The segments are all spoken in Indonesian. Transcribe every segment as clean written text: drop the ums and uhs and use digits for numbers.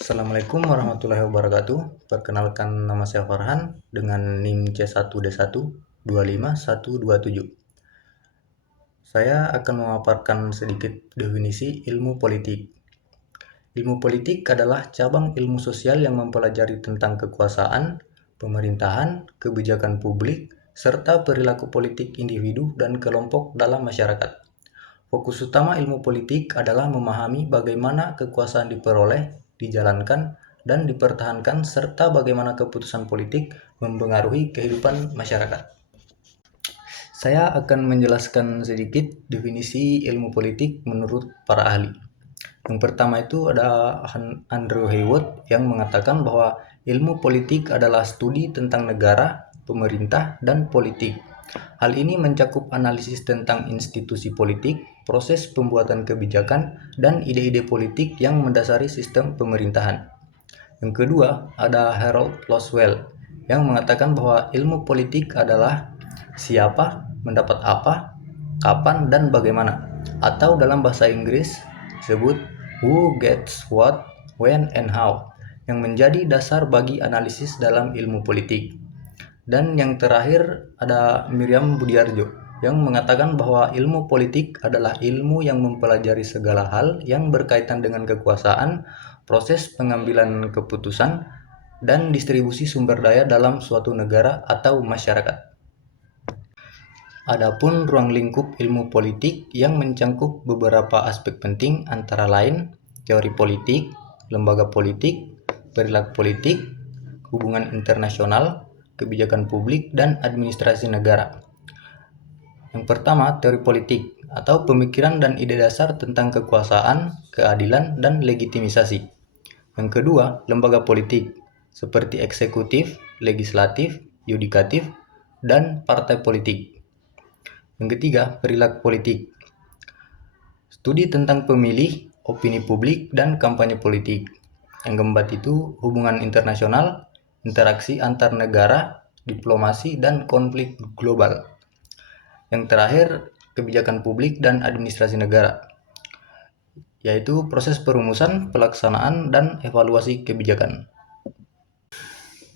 Assalamualaikum warahmatullahi wabarakatuh. Perkenalkan, nama saya Farhan dengan NIM C1D1 25127. Saya akan memaparkan sedikit definisi ilmu politik. Ilmu politik adalah cabang ilmu sosial yang mempelajari tentang kekuasaan, pemerintahan, kebijakan publik, serta perilaku politik individu dan kelompok dalam masyarakat. Fokus utama ilmu politik adalah memahami bagaimana kekuasaan diperoleh, dijalankan, dan dipertahankan, serta bagaimana keputusan politik mempengaruhi kehidupan masyarakat. Saya akan menjelaskan sedikit definisi ilmu politik menurut para ahli. Yang pertama itu ada Andrew Haywood yang mengatakan bahwa ilmu politik adalah studi tentang negara, pemerintah, dan politik. Hal ini mencakup analisis tentang institusi politik, proses pembuatan kebijakan, dan ide-ide politik yang mendasari sistem pemerintahan. Yang kedua, ada Harold Loswell yang mengatakan bahwa ilmu politik adalah siapa, mendapat apa, kapan, dan bagaimana. Atau dalam bahasa Inggris disebut who gets what, when, and how, yang menjadi dasar bagi analisis dalam ilmu politik. Dan yang terakhir ada Miriam Budiarjo yang mengatakan bahwa ilmu politik adalah ilmu yang mempelajari segala hal yang berkaitan dengan kekuasaan, proses pengambilan keputusan, dan distribusi sumber daya dalam suatu negara atau masyarakat. Adapun ruang lingkup ilmu politik yang mencangkup beberapa aspek penting antara lain teori politik, lembaga politik, perilaku politik, hubungan internasional, kebijakan publik, dan administrasi negara. Yang pertama, teori politik atau pemikiran dan ide dasar tentang kekuasaan, keadilan, dan legitimisasi. Yang kedua, lembaga politik seperti eksekutif, legislatif, yudikatif, dan partai politik. Yang ketiga, perilaku politik. Studi tentang pemilih, opini publik, dan kampanye politik. Yang keempat itu hubungan internasional, interaksi antar negara, diplomasi, dan konflik global. Yang terakhir, kebijakan publik dan administrasi negara, yaitu proses perumusan, pelaksanaan, dan evaluasi kebijakan.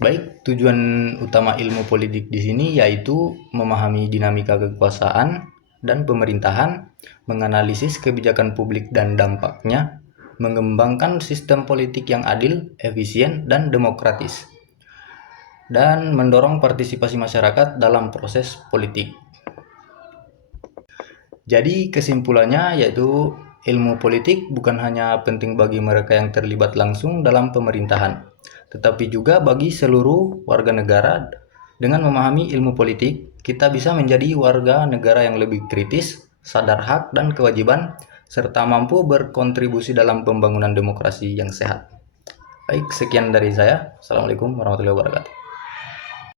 Baik, tujuan utama ilmu politik di sini yaitu memahami dinamika kekuasaan dan pemerintahan, menganalisis kebijakan publik dan dampaknya, mengembangkan sistem politik yang adil, efisien, dan demokratis, dan mendorong partisipasi masyarakat dalam proses politik. Jadi kesimpulannya yaitu ilmu politik bukan hanya penting bagi mereka yang terlibat langsung dalam pemerintahan, tetapi juga bagi seluruh warga negara. Dengan memahami ilmu politik, kita bisa menjadi warga negara yang lebih kritis, sadar hak dan kewajiban, serta mampu berkontribusi dalam pembangunan demokrasi yang sehat. Baik, sekian dari saya. Assalamualaikum warahmatullahi wabarakatuh.